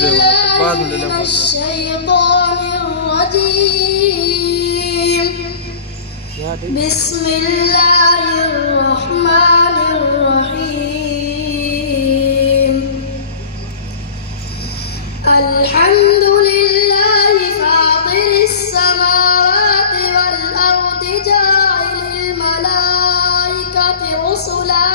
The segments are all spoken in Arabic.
بالله من الشيطان الرجيم. بسم الله الرحمن الرحيم. الحمد لله فاطر السماوات والأرض جاعل الملائكة رسلا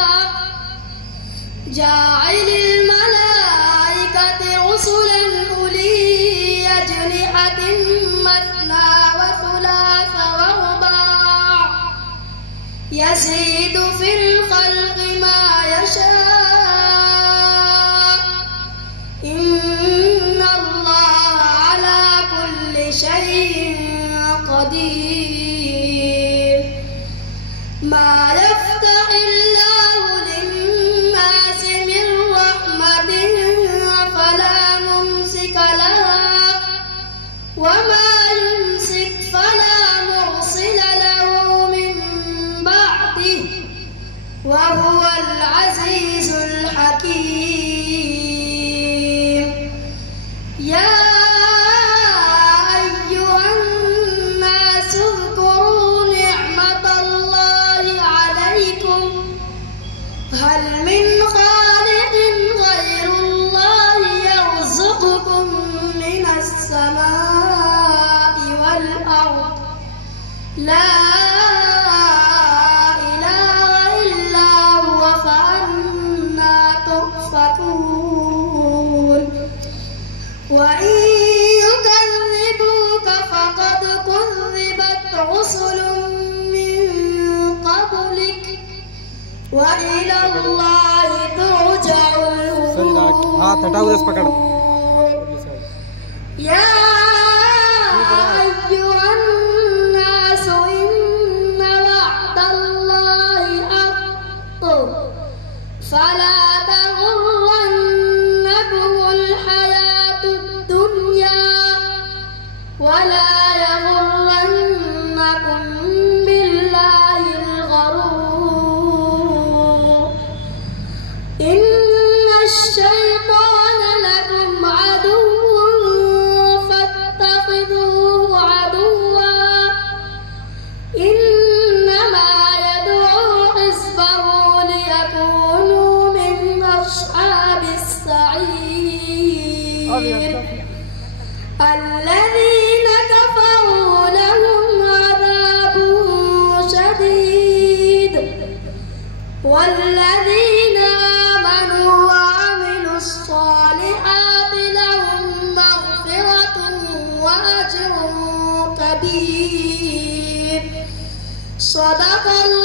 أولي أجنحة مثنى وثلاث ورباع يزيد في الخلق ما يشاء إن الله على كل شيء قدير. ما يفتح الله للناس من رحمة فلا ممسك لها وما يمسك فلا مرسل له من بعده وهو العزيز الحكيم. يا أيها الناس اذكروا نعمة الله عليكم هل من خالق غير الله يرزقكم من السماء والأرض لا إله إلا هو فأنى تؤفكون. وإن يكذبوك فقد كذبت رسل من قبلك وإلى الله ترجع الأمور. يا أيها الناس إن وعد الله حق فلا تغرنكم الحياة الدنيا ولا يغرنكم بالله الغرور. إن الشيطان لكم عدو فاتخذوه عدوا إنما يدعو حزبه ليكونوا من أصحاب السعير. الذين كفروا لهم عذاب شديد والذين آمنوا وعملوا الصالحات لهم مغفرة وأجر كبير. صدق الله.